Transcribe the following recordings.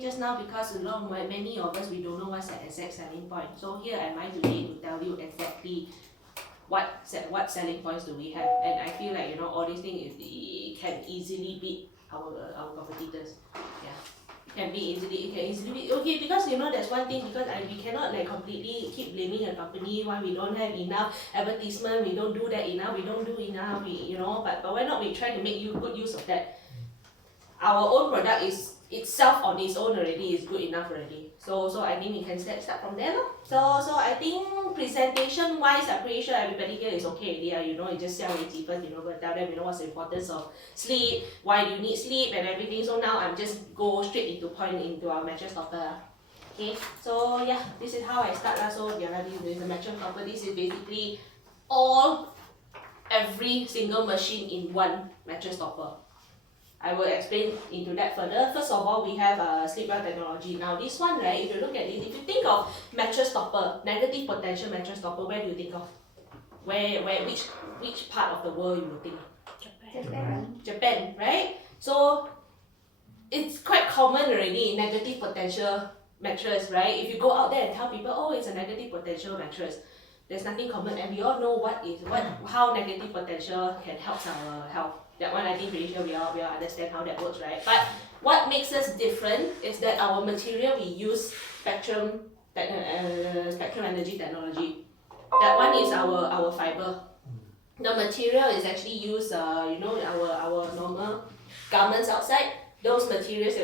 Just now, because many of us, we don't know what's the exact selling point. So here am I today to tell you exactly what selling points do we have. And I feel like, all these things can easily beat our competitors. Yeah. It can easily be okay, because there's one thing, because we cannot like completely keep blaming a company why we don't have enough advertisement, we don't do that enough, we don't do enough, but why not we try to make good use of that. Our own product is itself on its own already is good enough already. So I think we can start from there. So I think presentation wise, I'm pretty sure everybody here is okay already. You just sell it first, but tell them what's the importance of sleep, why do you need sleep and everything. So now I'm just go straight into our mattress topper. Okay, so yeah, this is how I start. So this is the mattress topper. This is basically every single machine in one mattress topper. I will explain into that further. First of all, we have sleepwear technology. Now this one, right, if you look at it, if you think of mattress topper, negative potential mattress topper, where do you think of? Which part of the world you would think of? Japan, right? So it's quite common already, negative potential mattress, right? If you go out there and tell people, oh, it's a negative potential mattress, there's nothing common, and we all know how negative potential can help our health. That one I think pretty sure we all understand how that works, right? But what makes us different is that our material, we use spectrum energy technology. That one is our fiber. The material is actually used, our normal garments outside. Those materials,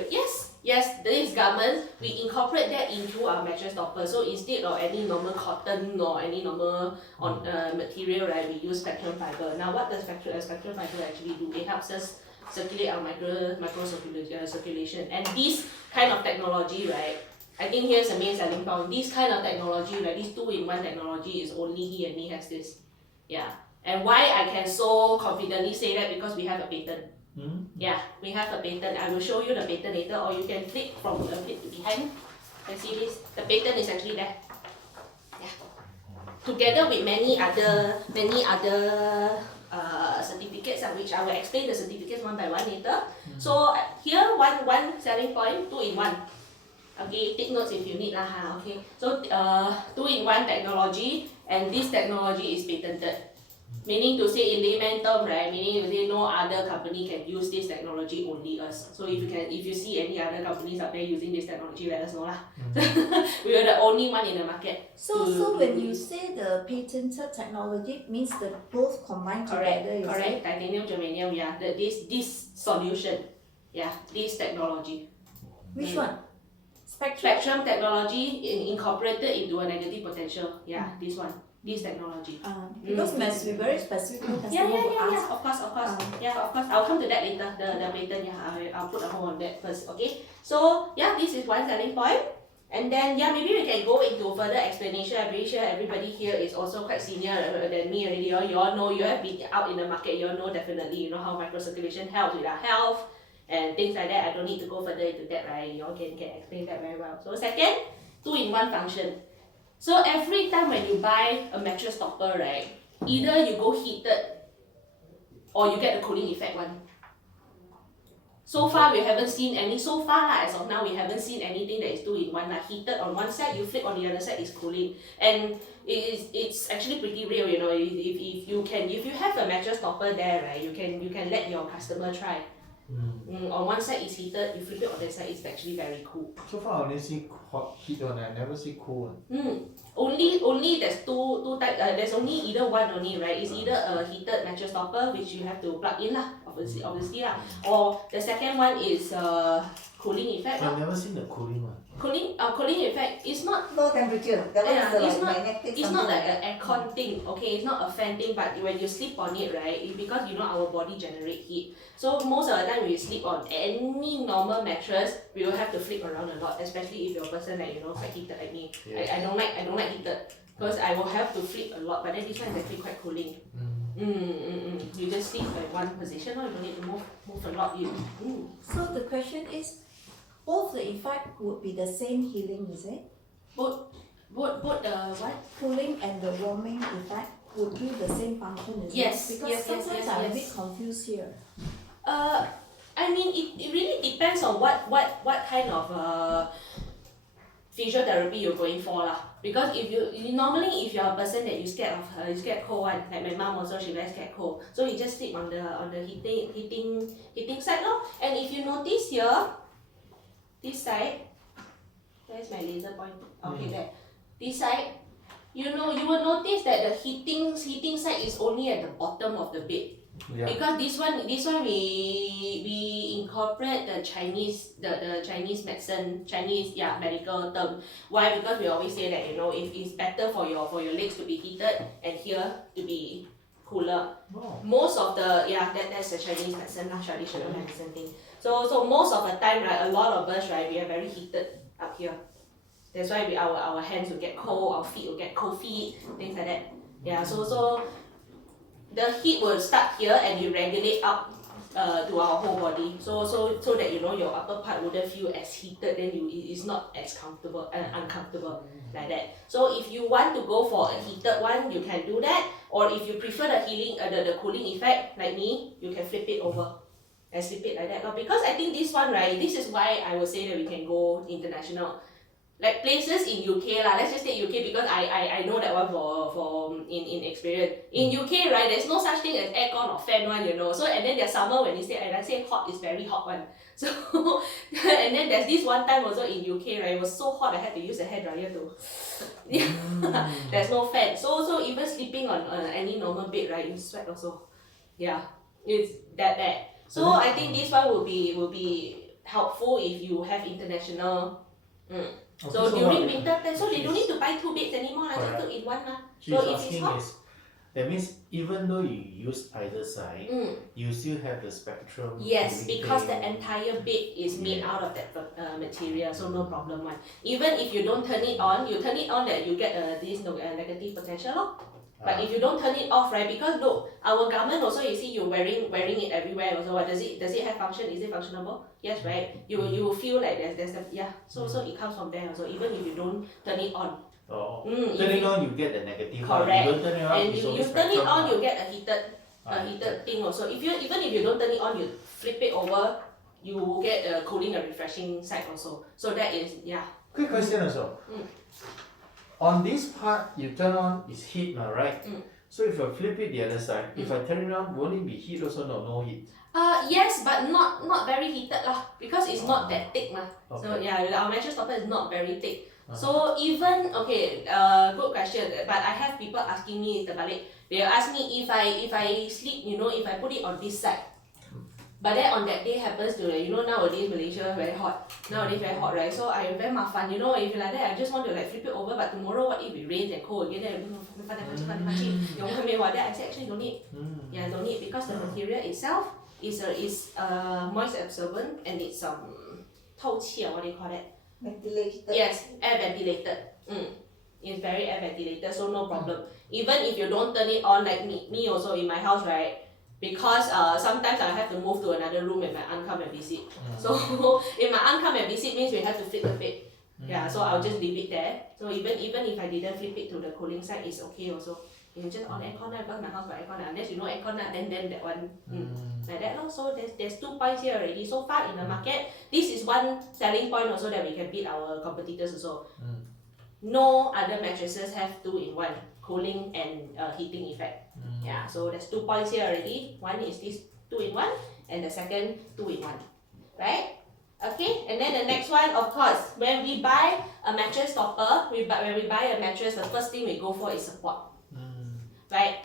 yes, these garments, we incorporate that into our mattress topper. So instead of any normal cotton or any normal material, right, we use spectrum fiber. Now what does spectrum fiber actually do? It helps us circulate our micro circulation. And this kind of technology, right, I think here's the main selling point. This kind of technology, right, this 2-in-1 technology is only He&Me has this. Yeah. And why I can so confidently say that, because we have a patent. Yeah, we have a patent. I will show you the patent later, or you can flip from a bit to behind. Can see this? The patent is actually there. Yeah. Together with many other certificates, which I will explain the certificates one by one later. So here one selling point, 2-in-1. Okay, take notes if you need lah. Okay, so 2-in-1 technology, and this technology is patented. Meaning to say in layman term, right? Meaning to say no other company can use this technology, only us. So if you see any other companies out there using this technology, let us know lah. We are the only one in the market. So when you say the patented technology, means the both combined together. Correct. Titanium, germanium, yeah. This solution, yeah. This technology. Which one? Spectrum technology incorporated into a negative potential. Yeah, this one. This technology. Because must be very specific. Yeah. Of course. Yeah, of course. I'll come to that later. The patent. Yeah, I'll put a hold on that first. Okay. So yeah, this is one selling point. And then maybe we can go into further explanation. I'm pretty sure everybody here is also quite senior than me already. You all know, you have been out in the market. You all know definitely. You know how microcirculation helps with our health and things like that. I don't need to go further into that, right? You all can explain that very well. So second, 2-in-1 function. So every time when you buy a mattress topper, right, either you go heated or you get the cooling effect one. So far we haven't seen any, as of now we haven't seen anything that is 2-in-1. Like heated on one side, you flip on the other side is cooling. And it's actually pretty real, if you have a mattress topper there, right, you can let your customer try. On one side is heated, you flip it on the side, it's actually very cool. So far I only see hot heat one, I never see cool one. Only there's two types, there's only either one only, right? It's either a heated mattress topper, which you have to plug in lah, obviously lah. Or the second one is cooling effect. I've never seen the cooling one. Cooling effect is not low temperature. That one is it's not like an aircon thing, okay? It's not a fan thing, but when you sleep on it, right? Because our body generate heat. So most of the time when you sleep on any normal mattress, we will have to flip around a lot, especially if you're a person that quite heated like me. Yes. I don't like heated because I will have to flip a lot. But then this one is actually quite cooling. You just sleep in one position, or you don't need to move a lot. So the question is, both the effect would be the same healing, is it? Both the what? Cooling and the warming effect would do the same function, is it? Yes. Because sometimes I'm a bit confused here. I mean, it really depends on what kind of physiotherapy you're going for lah. Because if you normally if you're a person that you scared of you scared cold one, like my mom also she very scared cold, so you just sleep on the heating side lor. And if you notice here, this side, where's my laser point? Okay, there. This side, you will notice that the heating side is only at the bottom of the bed. Yeah. Because this one we incorporate the Chinese medicine, medical term. Why? Because we always say that if it's better for your legs to be heated and here to be cooler. Oh. Most of the that's the Chinese medicine, traditional medicine thing. So most of the time, right, a lot of us, right, we are very heated up here. That's why our hands will get cold, our feet will get cold feet, things like that. Yeah, so the heat will start here and you regulate up to our whole body. So that your upper part wouldn't feel as heated, then it's not as comfortable uncomfortable like that. So if you want to go for a heated one, you can do that. Or if you prefer the the cooling effect like me, you can flip it over and slip it like that. Because I think this one, right, this is why I would say that we can go international. Like places in UK lah, let's just take UK because I know that one for in experience. In UK, right, there's no such thing as aircon or fan one, So and then there's summer when you say, and I say hot is very hot one. So and then there's this one time also in UK, right, it was so hot I had to use a hairdryer to there's no fan. So even sleeping on any normal bed, right, you sweat also. Yeah. It's that bad. So I think this one will be helpful if you have international. Okay, So during winter time, so they don't need to buy 2 beds anymore, just Correct. two in one lah. She's So if it's asking hot, that means even though you use either side, you still have the spectrum. yes, cooling because the thing. entire bed is made Yeah. out of that material, so no problem one. Even if you don't turn it on, you turn it on that you get this negative potential lor. But if you don't turn it off, right, because look, our garment also, you see you wearing it everywhere also. What does it have function? Is it functionable? Yes, right. You will feel like there's a So it comes from there also. Even if you don't turn it on. Oh, If turning you- on you get the negative one. Correct. You don't turn it on, And it's you only turn it spectrum on, lah. you get a heated thing also. Even if you don't turn it on, you flip it over, you will get a cooling and refreshing side also. So that is Quick question also. On this part you turn on is heat, right? So if I flip it the other side, if I turn it on, won't it be heat also? No heat. Yes, but not very heated lah, because it's not that thick mah. So Okay. our mattress topper is not very thick. So even good question. But I have people asking me terbalik. They ask me if I sleep, if I put it on this side. But then on that day happens to nowadays Malaysia very hot. Nowadays very hot, right? So I very mafan. If you like that, I just want to flip it over. But tomorrow what if it rains and cold again? Then then I say actually don't need. Yeah, don't need because the material itself is moist absorbent and it's 透气 what do you call that? Ventilated. Yes, air ventilated. It's very air ventilated, so no problem. Even if you don't turn it on, like me also in my house, right? Because sometimes I have to move to another room when my aunt come and visit. So if my aunt come and visit means we have to flip the bed. Yeah, so I'll just leave it there. So even if I didn't flip it to the cooling side, it's okay also. You just on aircon because my house got aircon. Unless you know aircon, then that one like that. So there's 2 points here already. So far in the market, this is one selling point also that we can beat our competitors also. No other mattresses have 2-in-1 cooling and heating effect. Yeah, so there's 2 points here already. One is this 2-in-1 and the second 2-in-1, right? Okay, and then the next one, of course, when we buy a mattress topper, when we buy a mattress, the first thing we go for is support, right?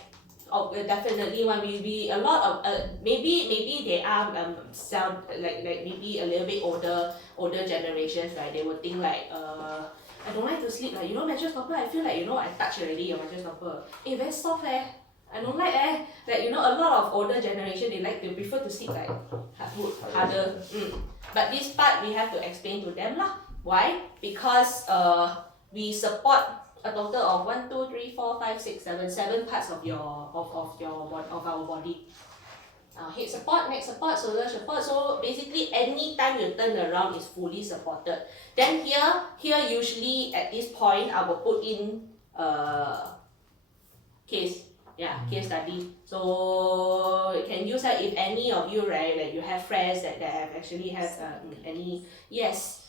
Definitely when we a lot of maybe they are sound like maybe a little bit older generations, right? They would think like I don't like to sleep like mattress topper. I feel like I touch already your mattress topper. Very soft I don't like like a lot of older generation they prefer to sleep like harder. But this part we have to explain to them lah. Why? Because we support a total of 1, 2, 3, 4, 5, 6, 7 parts of our body. Head support, neck support, shoulder support. So basically, any time you turn around is fully supported. Then here usually at this point I will put in case. Yeah, case study. So you can use that if any of you, right, like you have friends that have actually has any, yes,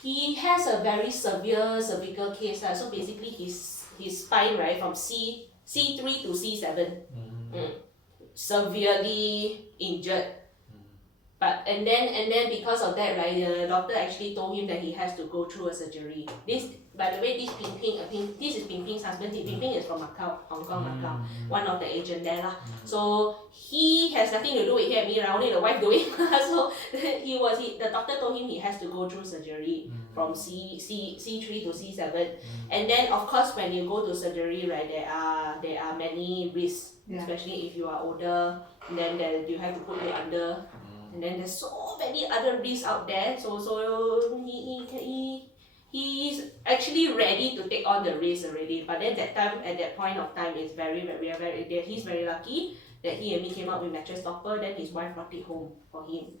he has a very severe cervical case. So basically his spine, right, from C3 to C7, severely injured. But and then because of that, right, the doctor actually told him that he has to go through a surgery. This, by the way, this this is Ping Ping's husband. Ping Ping is from Macau, Hong Kong, Macau, one of the agent there lah. So he has nothing to do with He&Me, only the wife doing. So the doctor told him he has to go through surgery from C3 to C7. And then of course when you go to surgery, right, there are many risks, especially if you are older. And then you have to put you under. And then there's so many other risks out there. So he's actually ready to take on the risk already. But then at that point of time, it's he's very lucky that He&Me came out with mattress topper. Then his wife brought it home for him.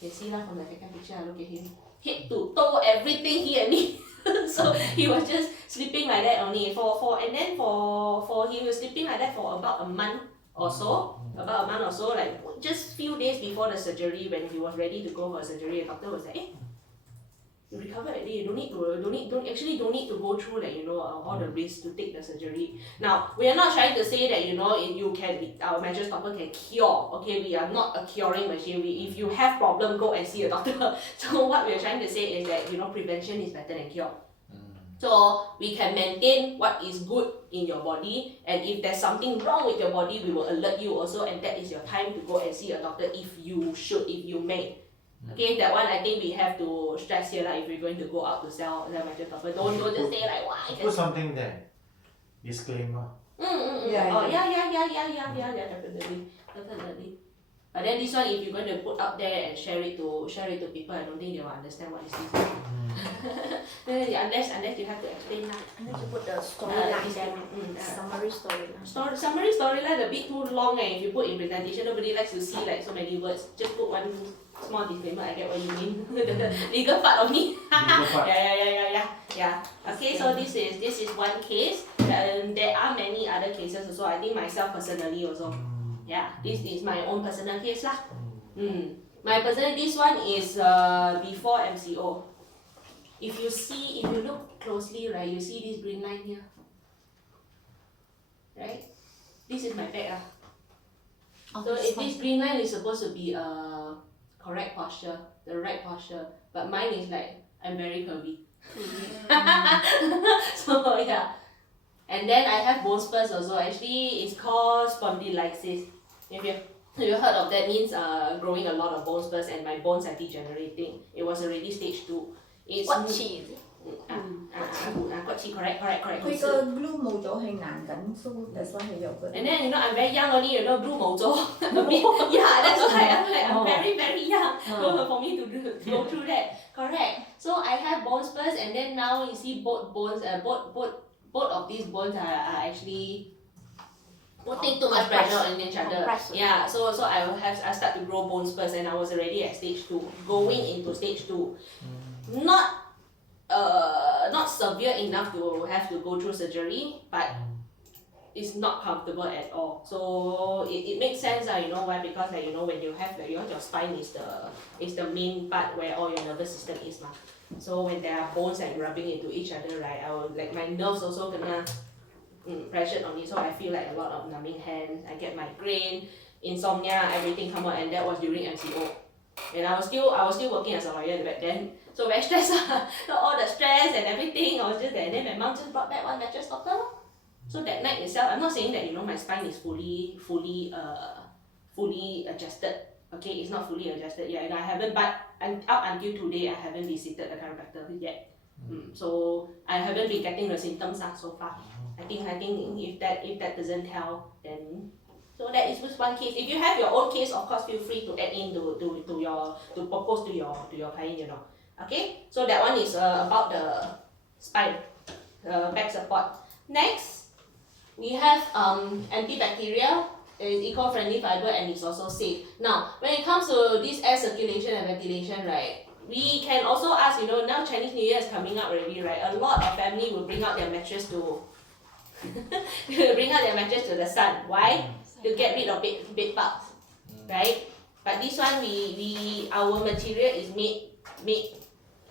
You can see lah from the second picture. Look at him, head to toe, everything He&Me. So he was just sleeping like that only for he was sleeping like that for about a month or so. Like just few days before the surgery, when he was ready to go for surgery, the doctor was like, you recovered already, you don't need to go through like, all the risks to take the surgery. Now, we are not trying to say that, our mattress topper can cure, okay? We are not a curing machine. If you have problem, go and see a doctor. So what we are trying to say is that, prevention is better than cure. So we can maintain what is good in your body, and if there's something wrong with your body, we will alert you also, and that is your time to go and see a doctor if you may. Okay, that one I think we have to stress here, like if we're going to go out to sell the mattress topper, don't just say like, why? Put something there. Disclaimer. Yeah, definitely. But then this one, if you're going to put out there and share it to people, I don't think they will understand what is this. Unless you have to explain lah. Unless you put the storyline there, summary storyline. Summary storyline a bit too long. If you put in presentation, nobody likes to see like so many words. Just put one small disclaimer. I get what you mean. The legal part of me. Yeah. Okay, so this is one case. There are many other cases also. I think myself personally also. Yeah, this is my own personal case lah. This one is before MCO. If you look closely, right, you see this green line here, right? This is my back So if this green line is supposed to be correct posture, the right posture, but mine is like I'm very curvy. So yeah, and then I have bone spurs also. Actually, it's called spondylitis. If you heard of that, means growing a lot of bone spurs, and my bones are degenerating. It was already stage 2. It's 骨刺。骨刺 correct 佢個 glue 冇咗係硬緊，so that's why 係有嗰啲。And then I'm very young only, glue 冇咗。Yeah, that's why I'm very very young for me to go through that. Correct. So I have bone spurs, and then now you see both of these bones are actually putting too much pressure on each other. Yeah, so I start to grow bone spurs, and I was already at stage 2, going into stage 2. Not severe enough to have to go through surgery, but it's not comfortable at all. So it makes sense, why? Because when you have your spine is the main part where all your nervous system is lah. So when there are bones like rubbing into each other, right, I will like my nerves also gonna pressured on it, so I feel like a lot of numbing hands. I get migraine, insomnia, everything come out, and that was during MCO. And I was still working as a lawyer back then, so very stressed. So all the stress and everything, I was just there. And then my mom just brought back one mattress topper. So that night itself, I'm not saying that my spine is fully adjusted. Okay, it's not fully adjusted yet, and I haven't. But up until today, I haven't visited the chiropractor yet. So I haven't been getting the symptoms so far. I think if that doesn't help, then so that is just one case. If you have your own case, of course, feel free to add in to propose to your client. Okay, so that one is about the spine, back support. Next, we have antibacterial. It's eco-friendly fiber, and it's also safe. Now, when it comes to this air circulation and ventilation, right? We can also ask, now Chinese New Year is coming up already, right? A lot of family will bring out their mattress to bring out their mattress to the sun. Why? To get rid of bed bugs, right? But this one our material is made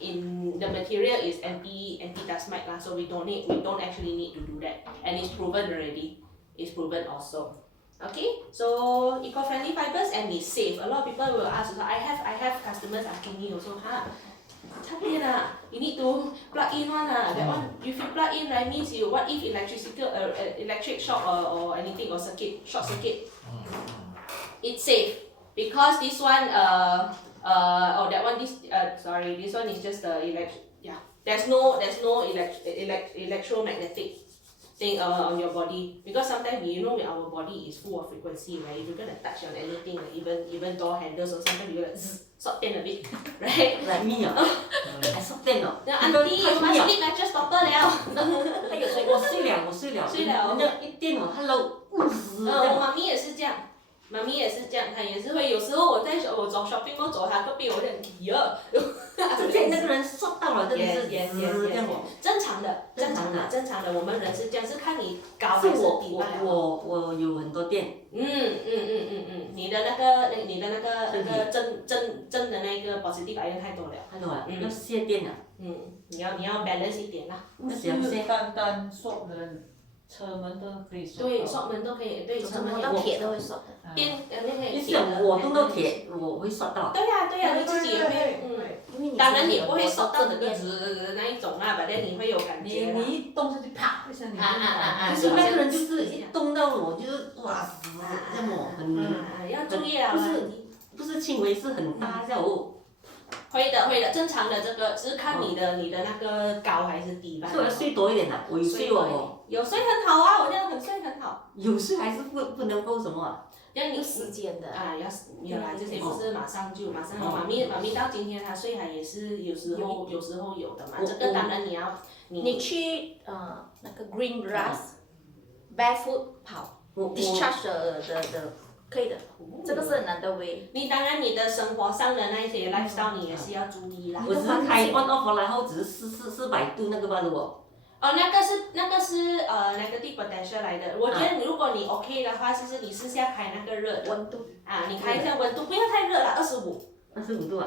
in the material is anti dust mite lah, so we don't actually need to do that, and it's proven already. It's proven also. Okay, so eco-friendly fibers and it's safe. A lot of people will ask. I have customers asking me also, you need to plug in one that one. If you plug in, right, means you what if electric shock or anything or short circuit. It's safe because this one that one this one is just there's no electromagnetic thing on your body, because sometimes our body is full of frequency, right? If you're gonna touch on anything, like even door handles or sometimes you're gonna sort in a bit, right? Like me I sort in auntie you must sleep mattress stopper 了。我睡了，那一电hello，我妈咪也是这样。妈咪也是这样，她也是会有时候我走 shopping mall 走她隔壁，我就呀，之前那个人刷到了，真的是这样正常的，我们人是这样，是看你高还是低罢了。我有很多店。你的那个正的那个保湿地板太多了。太多了，要卸电了。你要 balance 一点啦。不是单锁的车门都可以锁。对，锁门都可以，对，车门到铁都会锁的。电那个。你想我动到铁，我会刷到。对呀，你自己也会，当然你不会刷到整个直那一种啦，反正你会有感觉。你一动下去啪一声，你就是那个人就是一动到我就是哇这么很。要注意啊。不是轻微，是很大这样会的，正常的这个只是看你的那个高还是低吧。所以我要睡多一点我有睡有睡很好啊，我这样很睡很好。有睡还是不能够什么要你时间的要来这些不是马上有。妈咪到今天她睡还也是有时候有的嘛。这个当然你去那个 green grass barefoot 跑 discharge 的。可以的，这个是很难的way。你当然你的生活上的那些 lifestyle 你也是要注意啦。我只是开 on off 然后只是400度那个罢了那个是negative potential 来的。我觉得如果你 OK 的话，就是你试下开那个热的温度你开一下温度，不要太热了，25度25。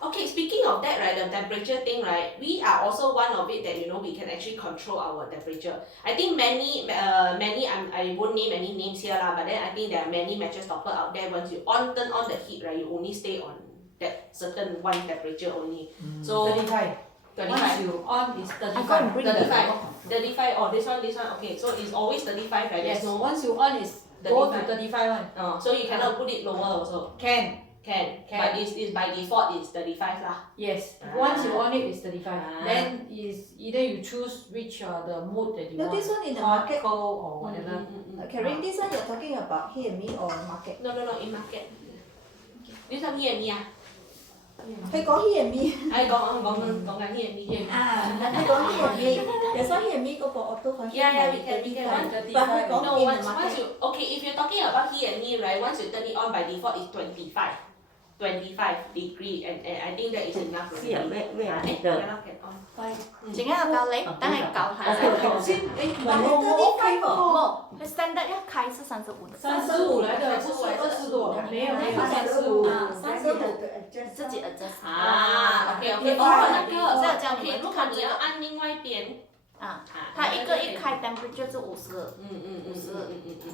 Okay, speaking of that, right, the temperature thing, right, we are also one of it that we can actually control our temperature. I think many I won't name any names here lah, but then I think there are many mattress stopper out there. Once you turn on the heat, right, you only stay on that certain one temperature only. So 35. Once you on is 35. 35. Oh, this one. Okay, so it's always 35, right? Yes. Once you on is go to 35 one. So you cannot put it lower also. Can. But it's by default it's 35 lah. Yes. Once you on it, it's 35. Then is either you choose which the mood that you want. This one in the hot, market. cold, or whatever. Karen, this one you're talking about He&Me or market? No, in market. This one He&Me 佢講 He&Me。講緊 He&Me。佢講 He&Me，有時 He&Me 嗰個我都講。Yeah, we can. But no, once you if you're talking about He&Me, right? Once you turn it on by default, it's 25 degree, and I think that is enough already. 陣間我教你，等係教下。頭先我開過。冇，佢 standard 一開是35的。35來的，不是20多，沒有35。自己 adjust。OK， 那個，這樣 OK，如果你要按另外一邊。它一開 temperature 是50。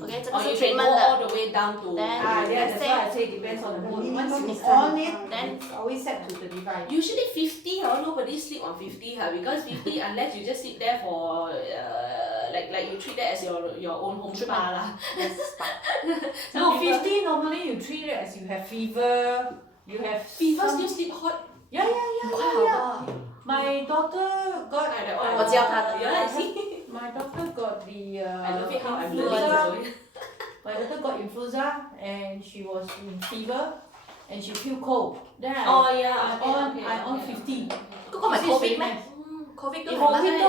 OK， 這個是 treatment 的。all the way down to。That's why I say depends on the mood. Once you on it, then it's always set to 35. Usually 50, nobody sleep on 50, because 50 unless you just sit there for like you treat that as your own home spa lah. No, 50 normally you treat it as you have fever. You have fever still sleep hot. Yeah. My daughter got. Yeah, see. My daughter got the I love it how I'm influenza. learning. My daughter got influenza and she was in fever and she feel cold. Then I on 50. 嗰個咪 COVID 咩？COVID 都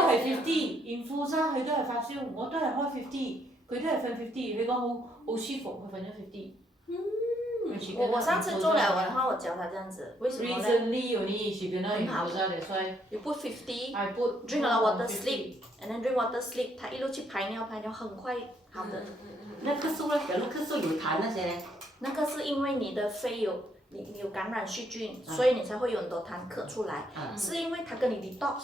係 50， influenza 佢都係發燒，我都係開50，佢都係瞓50，佢講好舒服，佢瞓咗50。When she 我 kena 上次 influenza, 做了， yeah. 然后我教她这样子，为什么呢 Recently only she kena 很好 influenza, that's why？You put 50, I put drink a lot of water, 50. sleep, and then drink water, sleep，她一路去排尿，排尿很快好的。那咳嗽呢？假如咳嗽有痰那些呢？那个是因为你的肺你有感染细菌，所以你才会有很多痰咳出来。是因为它跟你 detox，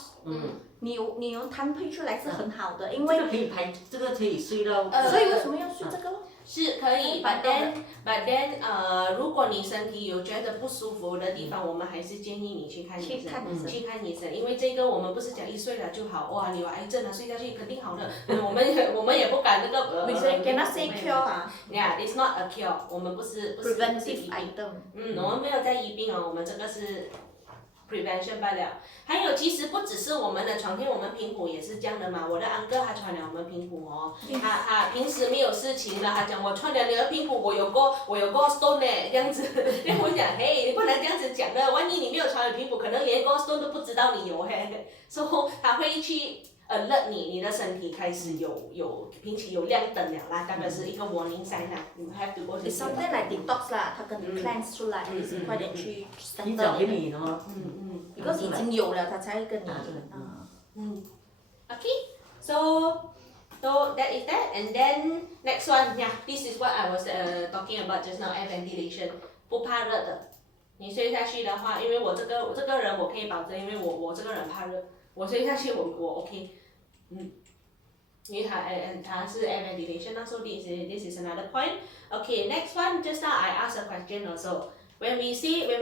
你有痰配出来是很好的，因为这个可以排，这个可以睡到。所以为什么要睡这个咯？是可以，but then，如果你身体有觉得不舒服的地方，我们还是建议你去看医生，去看医生，因为这个我们不是讲一睡了就好，哇，你有癌症了，睡下去肯定好的，我们也不敢那个We say cannot say cure 啊 Yeah, it's not a cure， 我们不是 ，preventive 医病， item。我们没有在医病哦，我们这个是 prevention 罢了。还有，其实不只是我们的床垫，我们平骨也是这样的嘛。我的安哥他穿了我们平骨哦，他平时没有事情了，他讲我穿了你的平骨，我有个 stone 呢，这样子。因为我讲，嘿，你不能这样子讲的，万一你没有穿了平骨，可能连个 stone 都不知道你有嘿。所以他会去alert你的身体开始有平时有亮灯了啦，大概是一个 warning sign 啦。You have to go to It's something like detox 啦，它跟你 cleanse 出来，你是快点去提 center 早给你的你哦。，because 已经有了，它才会跟你Okay, so that is that, and then next one, yeah, this is what I was talking about just now, air ventilation， 不怕热的。你睡下去的话，因为我这个人我可以保证，因为我这个人怕热，我睡下去我 OK， 因为它是 air ventilation 那 so this is another point. Okay, next one, just now I asked a question also. When we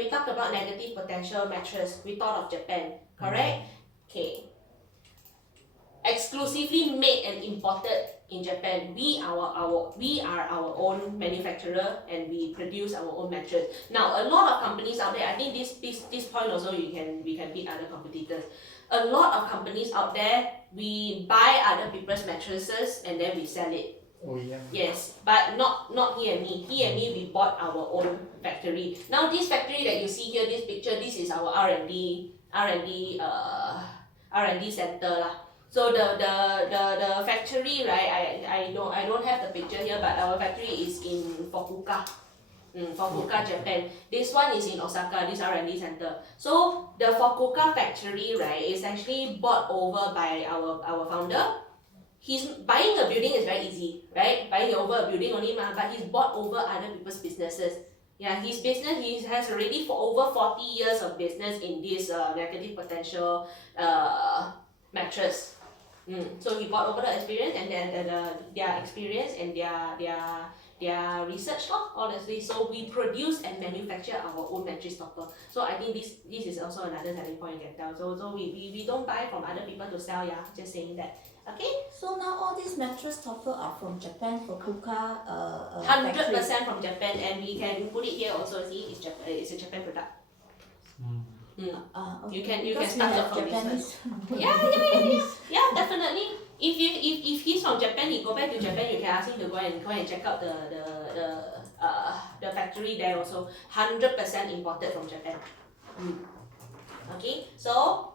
talk about negative potential mattress, we thought of Japan, correct? Okay. Exclusively made and imported in Japan. We are our own manufacturer and we produce our own mattress. Now a lot of companies out there, I think this point also we can beat other competitors. A lot of companies out there, we buy other people's mattresses and then we sell it. Oh yeah. Yes, but not He&Me. He&Me we bought our own factory. Now this factory that you see here, this picture, this is our R&D center lah. So the factory, right? I don't have the picture here, but our factory is in Fukuoka. Fukuoka, Japan. This one is in Osaka, this R&D center. So the Fukuoka factory, right, is actually bought over by our founder. He's buying a building is very easy, right? Buying over a building only, but he's bought over other people's businesses. Yeah, his business, he has already for over 40 years of business in this negative potential mattress. So he bought over the experience and their experience and their research, honestly. So we produce and manufacture our own mattress topper. So I think this is also another selling point you can tell. So we don't buy from other people to sell, yeah. Just saying that. Okay? So now all these mattress topper are from Japan, Fukuoka 100% from Japan, and we can put it here also. See, it's a Japan product. Okay. You can Because start we up have from this Japanese. Yeah, definitely. If he's from Japan, he go back to Japan. You can ask him to go and check out the factory there also. 100% imported from Japan. Okay, so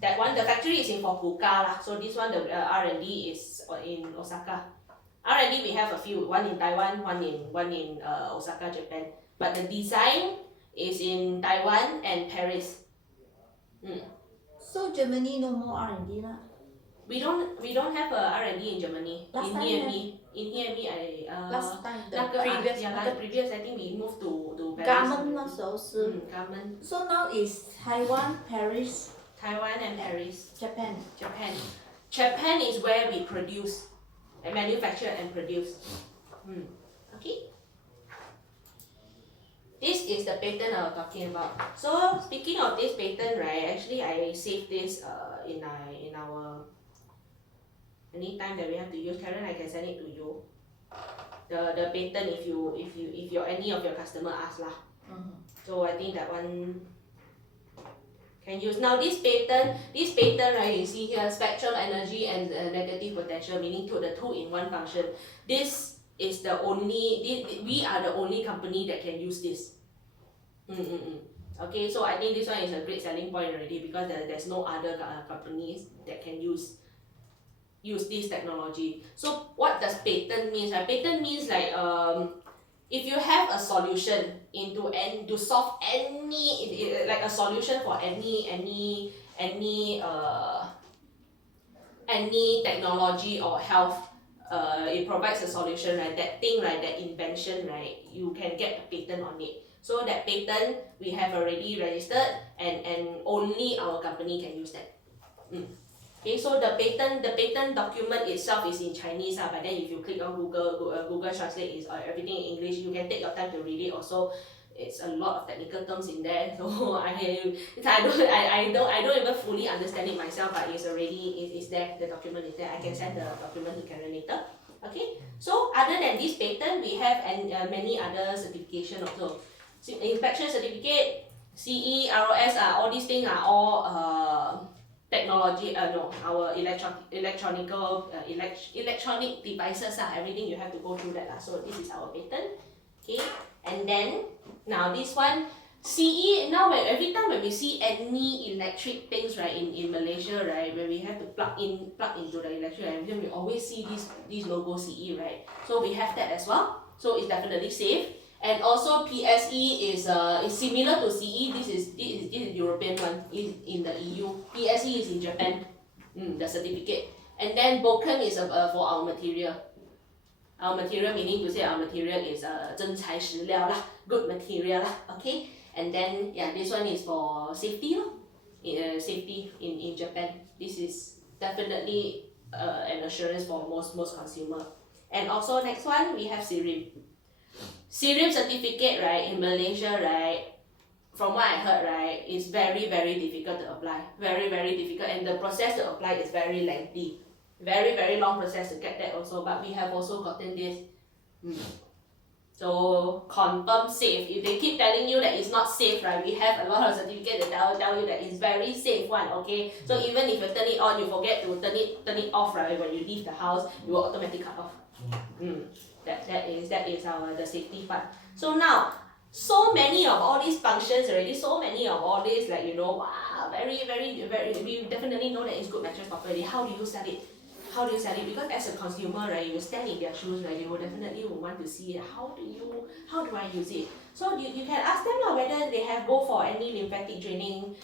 that one, the factory is in Fukuoka lah. So this one, the R&D is in Osaka. R&D we have a few. One in Taiwan, one in Osaka, Japan. But the design is in Taiwan and Paris. So Germany no more R&D lah. We don't have a R&D in Germany. Last in time He&Me, last time the 那个 previous previous I think we moved to Paris. garment 那时候是 Garment. So now is Taiwan, Paris, Taiwan and Paris. Japan. Japan is where we produce, and manufacture and produce. Okay. This is the patent I was talking about. So speaking of this patent, right? Actually, I saved this in our anytime that we have to use. Karen, I can send it to you. The patent if your any of your customer ask lah. So I think that one can use. Now this patent, right? You see here, spectrum energy and negative potential, meaning the two-in-one function. This is the only. We are the only company that can use this. Okay, so I think this one is a great selling point already because there's no other companies that can use this technology. So what does patent means? Patent means like if you have a solution to solve any like a solution for any technology or health, it provides a solution, right? That thing, right, that invention, right, you can get a patent on it. So that patent we have already registered, and only our company can use that. Okay, so the patent document itself is in Chinese, but then if you click on Google Translate is everything in English. You can take your time to read it. Also, it's a lot of technical terms in there. So I don't even fully understand it myself, but it's there. The document is there. I can send the document to Karen later. Okay. So other than this patent, we have many other certification also. So inspection certificate, CE, ROS, all these things are all technology, our electronic devices, everything you have to go through that. So this is our patent. Okay, and then now this one, CE, now every time when we see any electric things, right, in Malaysia, right, where we have to plug into the electric, right, we always see this logo CE, right? So we have that as well. So it's definitely safe. And also PSE is similar to CE. This is European one in the EU. PSE is in Japan. The certificate. And then BOCAN is for our material. Our material meaning to say our material is 真材实料啦, good material lah, okay? And then this one is for safety safety in Japan. This is definitely an assurance for most consumer. And also next one we have SIRIM. SIRIM certificate, right, in Malaysia, right, from what I heard, right, is very difficult to apply. Very difficult, and the process to apply is very lengthy. Very long process to get that also, but we have also gotten this. So confirm safe. If they keep telling you that it's not safe, right, we have a lot of certificates that tell you that it's very safe one, okay? So even if you turn it on, you forget to turn it off, right, when you leave the house, you will automatically cut off. That is the safety part. So now, so many of all these functions already, so many of all this, like, you know, wow, very, we definitely know that it's good mattress properly. How do you sell it? Because as a consumer, right, you stand in their shoes, right, you will definitely want to see how do I use it. So you can ask them whether they have go for any lymphatic draining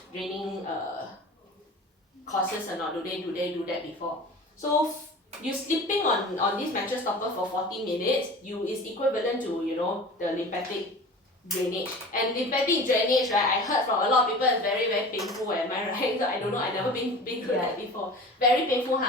courses or not. Do they do that before? So you sleeping on this mattress topper for 40 minutes, is equivalent to, you know, the lymphatic drainage. And lymphatic drainage, right, I heard from a lot of people it's very painful, am I right? So I don't know, I never been through that before. Very painful,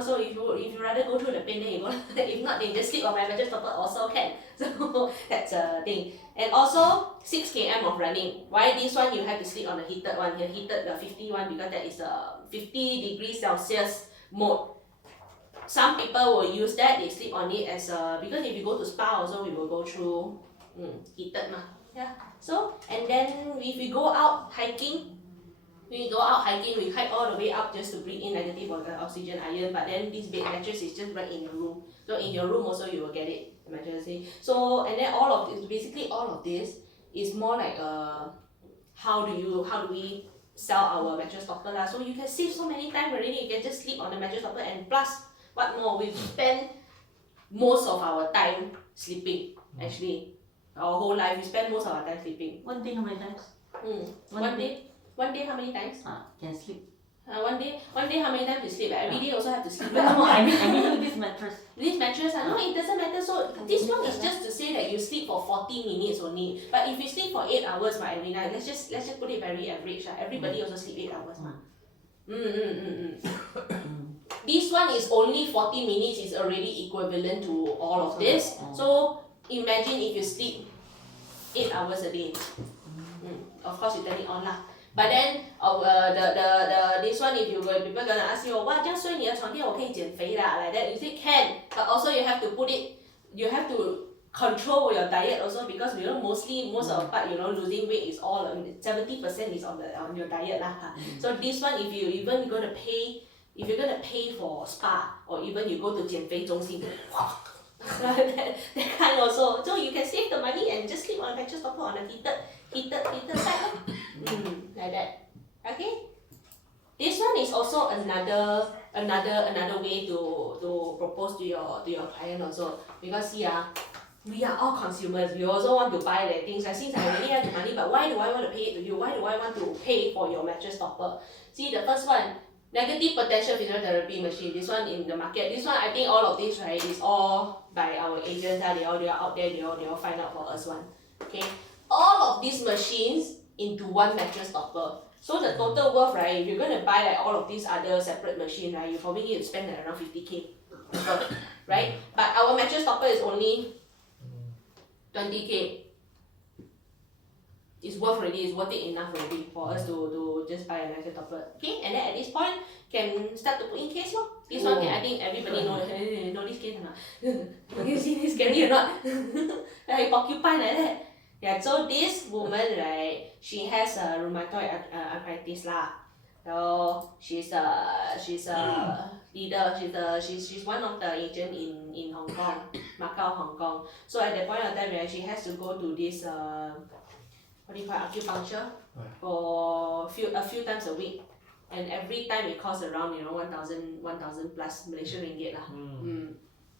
so if you rather go through the pain, then you go. If not, then just sleep on my mattress topper also can. So that's a thing. And also 6 km of running. Why this one you have to sleep on the heated one? The 50 one, because that is a 50 degrees Celsius mode. Some people will use that, they sleep on it as because if you go to spa also, we will go through heated . So, and then if we go out hiking, we hike all the way up just to bring in negative oxygen ion, but then this bed mattress is just right in your room. So in your room also you will get it, emergency. So, and then all of this is more like how do we sell our mattress topper lah. So you can save so many time already, you can just sleep on the mattress topper, and plus what more, we spend most of our time sleeping. Actually, our whole life we spend most of our time sleeping. One day how many times? One day how many times? Can sleep. One day how many times you sleep? Every day also have to sleep. No, I mean this mattress. This mattress, no, it doesn't matter. So this one is just to say that you sleep for 40 minutes only. But if you sleep for 8 hours, let's just put it very average. Everybody also sleep 8 hours. This one is only 40 minutes, is already equivalent to all of this. So imagine if you sleep 8 hours a day. Of course you turn it on lah. But then this one, if people gonna ask you, wow, 这样睡你的床垫我可以减肥啦, like that, you say can, but also you have to control your diet also, because you know most of the part, you know, losing weight is all 70% is on your diet lah. So this one, if you're gonna pay for spa, or even you go to 减肥中心, that kind also, so you can save the money and just sleep on a mattress topper on a heated side. Like that. Okay. This one is also another way to propose to your client also, because we are all consumers. We also want to buy the things. Since I already have the money, but why do I want to pay it to you? Why do I want to pay for your mattress topper? See, the first one, negative potential physiotherapy machine. This one in the market. This one, I think all of this, right, is all by our agents. They are out there. They all find out for us one. Okay, all of these machines into one mattress topper. So the total worth, right, if you're gonna buy like all of these other separate machines, right, you probably need to spend like around 50K, right? But our mattress topper is only 20K. It's worth it enough already for us to just buy a mattress topper. Okay, and then at this point can start to put in case lor. This one can, I think everybody know this case or not? You see this scary or not? Like porcupine like that. Yeah, so this woman, right, she has a rheumatoid arthritis lah. So she's a leader. She's one of the agent in Hong Kong, Macau, Hong Kong. So at that point of time, right, she has to go to this what do you call it, acupuncture for a few times a week, and every time it costs around 1,000 plus Malaysian ringgit lah.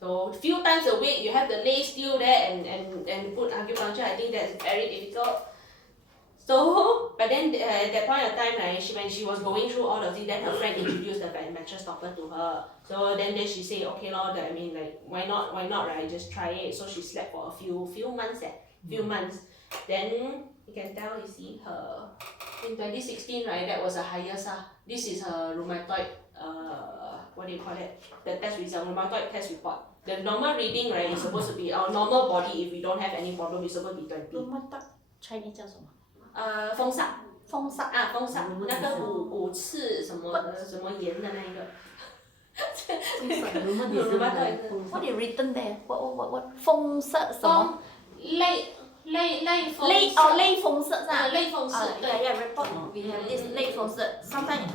So few times a week you have to lay still there and put acupuncture. I think that's very difficult. So, but then at that point of time, right, when she was going through all of this, then her friend introduced the mattress topper to her. So then she say, okay lor, I mean like why not, right? Just try it. So she slept for a few months. Then you can tell, you see her in 2016, right? That was the highest. This is her rheumatoid. What do you call it? The test result, rheumatoid test report. The normal reading, right, is supposed to be our normal body. If we don't have any problem, it's supposed to be 20. rheumatoid Chinese 叫什么？风煞。风煞。风煞，那个五次什么炎的那一个。What you written there? What 风色什么？类风色是吧？类风湿。Yeah, report. We have this 类风湿。Sometimes.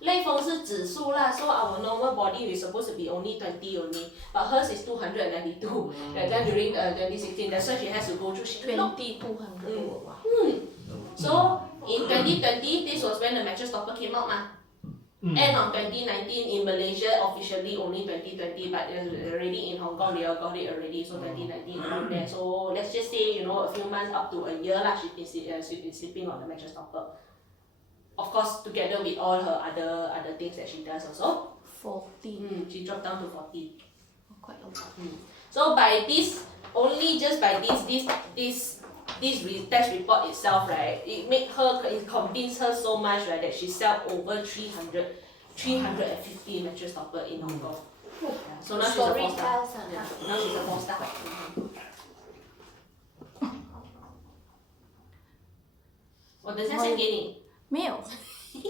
类风湿指数啦。So our normal body is supposed to be only 20 only, but hers is 292. That time during 2016, that's why she has to go through. 200. So in 2020, this was when the mattress topper came out End of 2019 in Malaysia, officially only 2020, but already in Hong Kong they all got it already. So 2019 around there. So let's just say a few months up to a year lah. She's been sleeping on the mattress topper. Of course, together with all her other things that she does also. 40. She dropped down to 40. Quite a lot. So by this, only just by this test report itself, right, it convinced her so much, right, that she sell over 350 mattress topper in Hong Kong. So now she's a 4-star. Now she's a 4-star. 我等下先给你。没有。